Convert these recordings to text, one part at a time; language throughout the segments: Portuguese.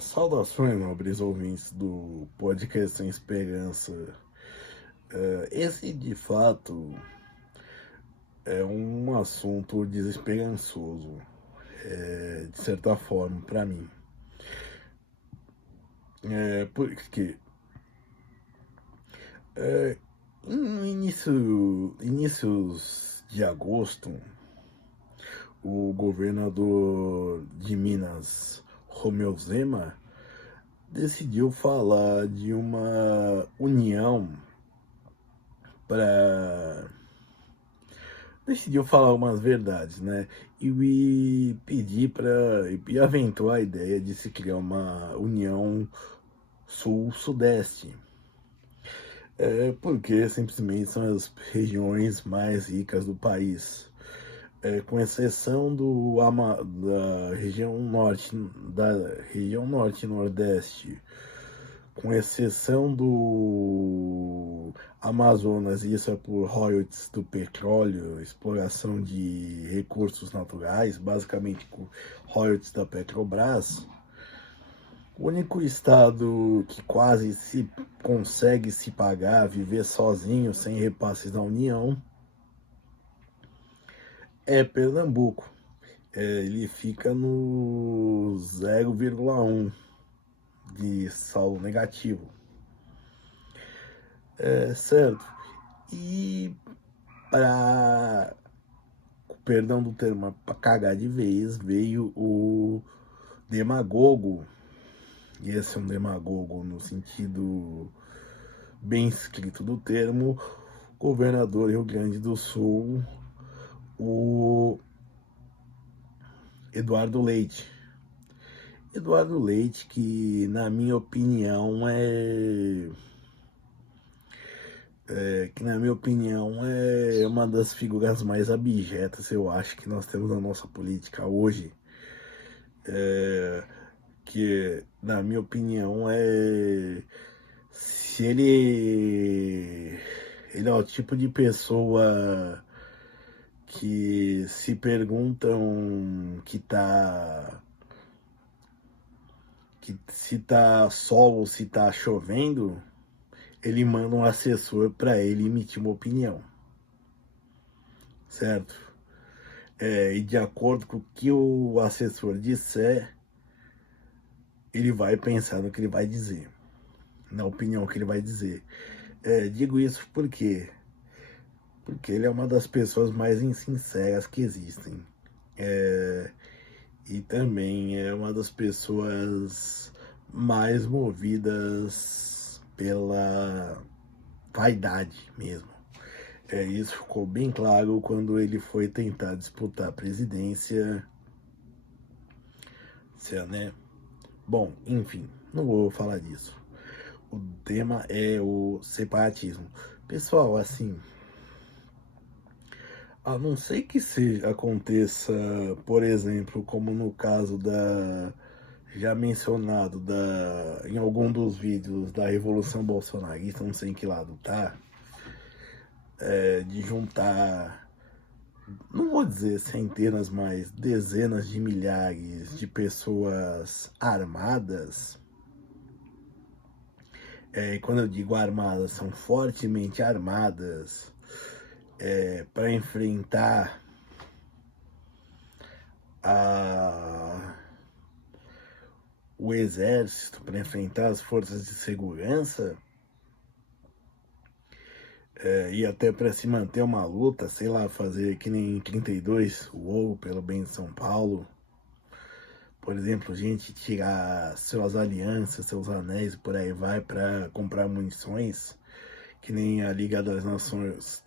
Saudações, nobres ouvintes do podcast Sem Esperança. Esse, de fato, é um assunto desesperançoso, de certa forma, para mim. Porque no inícios de agosto, o governador de Minas, Romeu Zema, decidiu falar de uma união para decidiu falar umas verdades, né? E pedir para e aventou a ideia de se criar uma união sul-sudeste. Porque simplesmente são as regiões mais ricas do país. Com exceção da região norte e nordeste, com exceção do Amazonas, isso é por royalties do petróleo, exploração de recursos naturais, basicamente com royalties da Petrobras. O único estado que quase se consegue se pagar, viver sozinho, sem repasses da União, é Pernambuco. Ele fica no 0,1 de saldo negativo. Certo. E para, perdão do termo, para cagar de vez, veio o demagogo, e esse é um demagogo no sentido bem escrito do termo, governador do Rio Grande do Sul, o Eduardo Leite. Eduardo Leite, que na minha opinião é uma das figuras mais abjetas, eu acho, que nós temos na nossa política hoje. Que, na minha opinião, se ele é o tipo de pessoa que se perguntam que se tá sol ou se tá chovendo, ele manda um assessor para ele emitir uma opinião, certo? E de acordo com o que o assessor disser, ele vai pensar no que ele vai dizer, na opinião que ele vai dizer. Digo isso porque ele é uma das pessoas mais insinceras que existem. E também é uma das pessoas mais movidas pela vaidade mesmo. Isso ficou bem claro quando ele foi tentar disputar a presidência, né? Bom, enfim, não vou falar disso. O tema é o separatismo. Pessoal, assim, a não ser que aconteça, por exemplo, como no caso já mencionado em algum dos vídeos da Revolução Bolsonarista, não sei em que lado tá, de juntar, não vou dizer centenas, mas dezenas de milhares de pessoas armadas. E quando eu digo armadas, são fortemente armadas, para enfrentar o exército, para enfrentar as forças de segurança, e até para se manter uma luta, sei lá, fazer que nem em 32, o pelo bem de São Paulo. Por exemplo, gente tirar suas alianças, seus anéis, por aí vai, para comprar munições, que nem a Liga das Nações,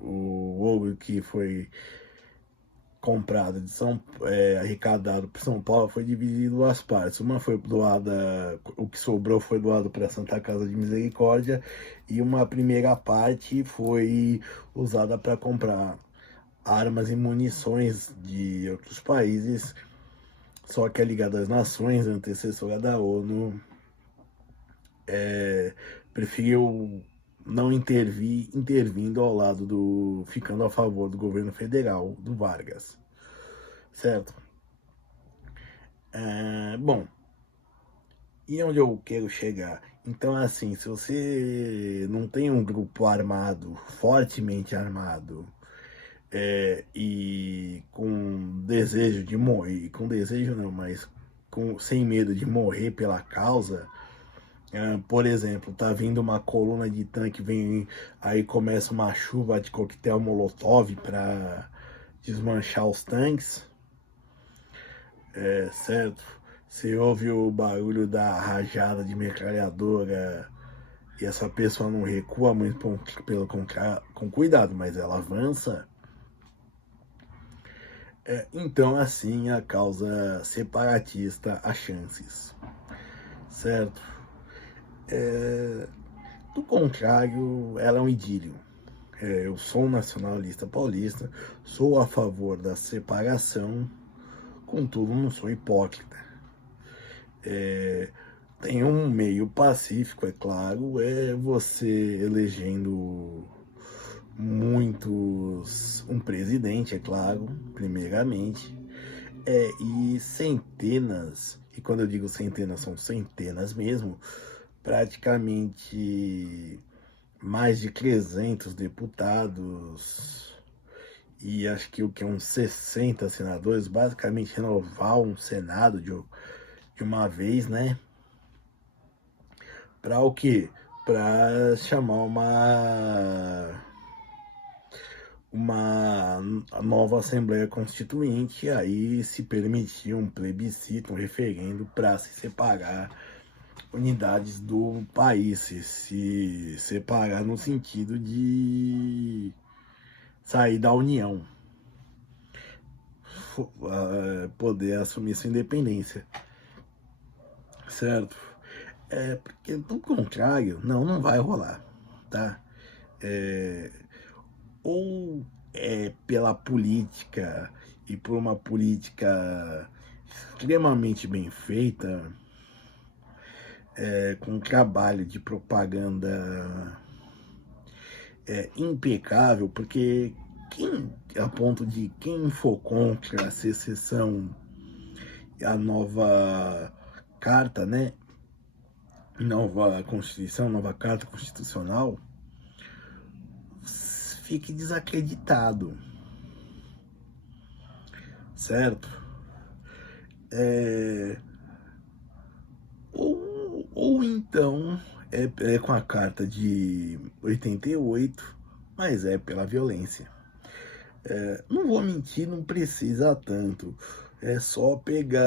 o ouro que foi comprado arrecadado por São Paulo foi dividido em duas partes. Uma foi doada, o que sobrou foi doado para a Santa Casa de Misericórdia, e uma primeira parte foi usada para comprar armas e munições de outros países. Só que a Liga das Nações, antecessora da ONU, preferiu não intervindo ao lado ficando a favor do governo federal do Vargas, certo? Bom, e onde eu quero chegar? Então, assim, se você não tem um grupo armado, fortemente armado, e com desejo de morrer, com desejo não, mas sem medo de morrer pela causa, por exemplo, tá vindo uma coluna de tanque, vem aí começa uma chuva de coquetel Molotov para desmanchar os tanques, certo? Você ouve o barulho da rajada de metralhadora e essa pessoa não recua muito com cuidado, mas ela avança. Então, assim, a causa separatista há chances, certo? Do contrário, ela é um idílio. Eu sou um nacionalista paulista, sou a favor da separação, contudo, não sou hipócrita. Tem um meio pacífico, é claro, é você elegendo um presidente, é claro, primeiramente, e centenas, e quando eu digo centenas, são centenas mesmo, praticamente mais de 300 deputados e acho que uns 60 senadores, basicamente renovar um Senado de uma vez, né? Para o quê? Para chamar uma nova Assembleia Constituinte e aí se permitir um plebiscito, um referendo para se separar unidades do país, se separar no sentido de sair da União, poder assumir sua independência, certo? Porque do contrário, não vai rolar, tá? Ou pela política e por uma política extremamente bem feita, com um trabalho de propaganda impecável, porque a ponto de quem for contra a secessão, a nova carta, né? Nova Constituição, nova Carta Constitucional, fique desacreditado, certo? Ou então é com a Carta de 88, mas é pela violência. Não vou mentir, não precisa tanto. É só pegar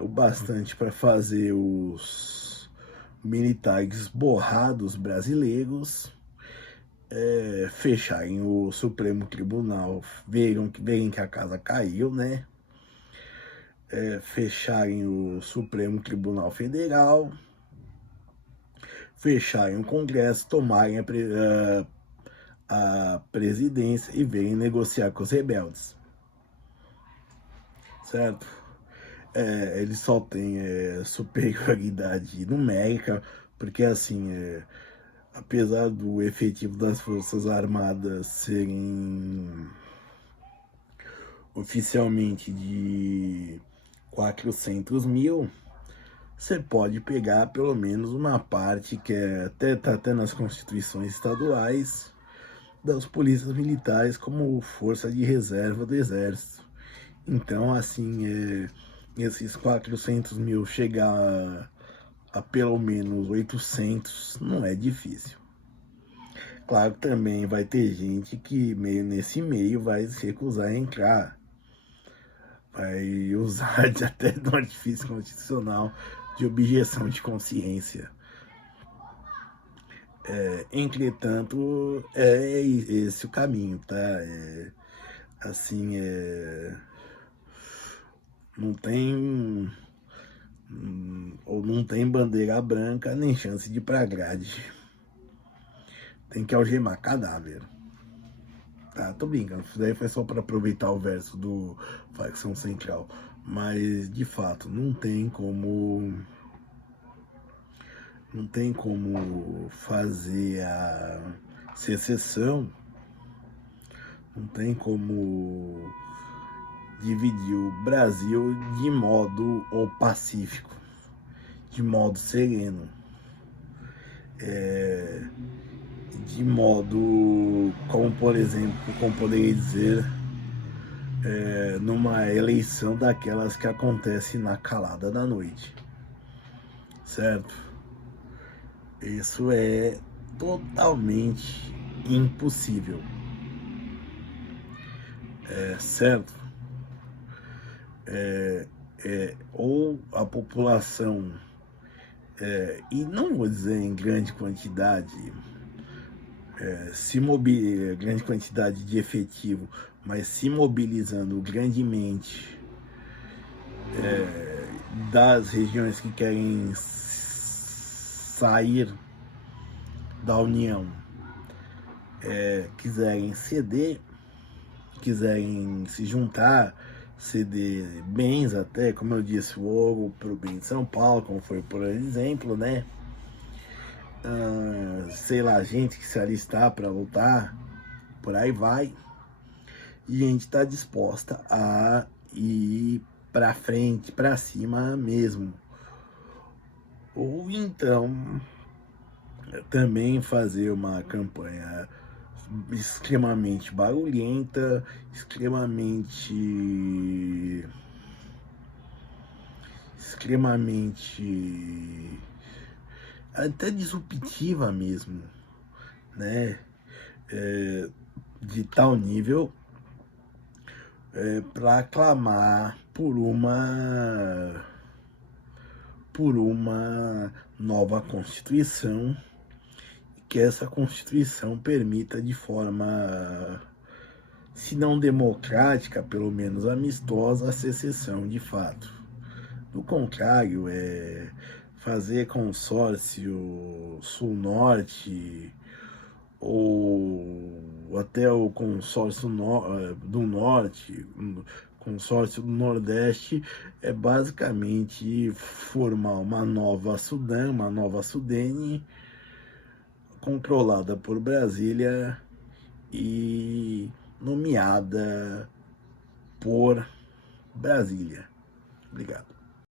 o bastante para fazer os militares borrados brasileiros fecharem o Supremo Tribunal, verem que a casa caiu, né? Fecharem o Supremo Tribunal Federal, fecharem o Congresso, tomarem a presidência e virem negociar com os rebeldes, certo? Eles só têm superioridade numérica, porque assim, apesar do efetivo das Forças Armadas serem oficialmente de 400 mil, você pode pegar pelo menos uma parte que tá até nas constituições estaduais das polícias militares como força de reserva do exército. Então, assim, esses 400 mil chegar a pelo menos 800 não é difícil. Claro que também vai ter gente que nesse meio vai se recusar a entrar, vai usar até do artifício constitucional de objeção de consciência. Entretanto, é esse o caminho, tá? Assim, não tem ou não tem bandeira branca nem chance de ir pra grade. Tem que algemar cadáver. Tá, tô brincando. Isso daí foi só para aproveitar o verso do Facção Central. Mas, de fato, não tem como fazer a secessão, não tem como dividir o Brasil de modo pacífico, de modo sereno, de modo, como por exemplo, como poderia dizer, numa eleição daquelas que acontece na calada da noite, certo? Isso é totalmente impossível, certo? Ou a população, e não vou dizer em grande quantidade, grande quantidade de efetivo, mas se mobilizando grandemente das regiões que querem sair da União, quiserem ceder, quiserem se juntar, ceder bens até, como eu disse, o ouro para o bem de São Paulo, como foi por exemplo, né? Sei lá, gente que se alistar para lutar, por aí vai. E a gente está disposta a ir para frente, para cima mesmo. Ou então também fazer uma campanha extremamente barulhenta, extremamente até disruptiva mesmo, né? De tal nível, para clamar por uma nova Constituição, que essa Constituição permita de forma, se não democrática, pelo menos amistosa, a secessão de fato. Do contrário, fazer consórcio sul-norte ou até o consórcio do norte, consórcio do nordeste, é basicamente formar uma nova Sudão, uma nova Sudene, controlada por Brasília e nomeada por Brasília. Obrigado.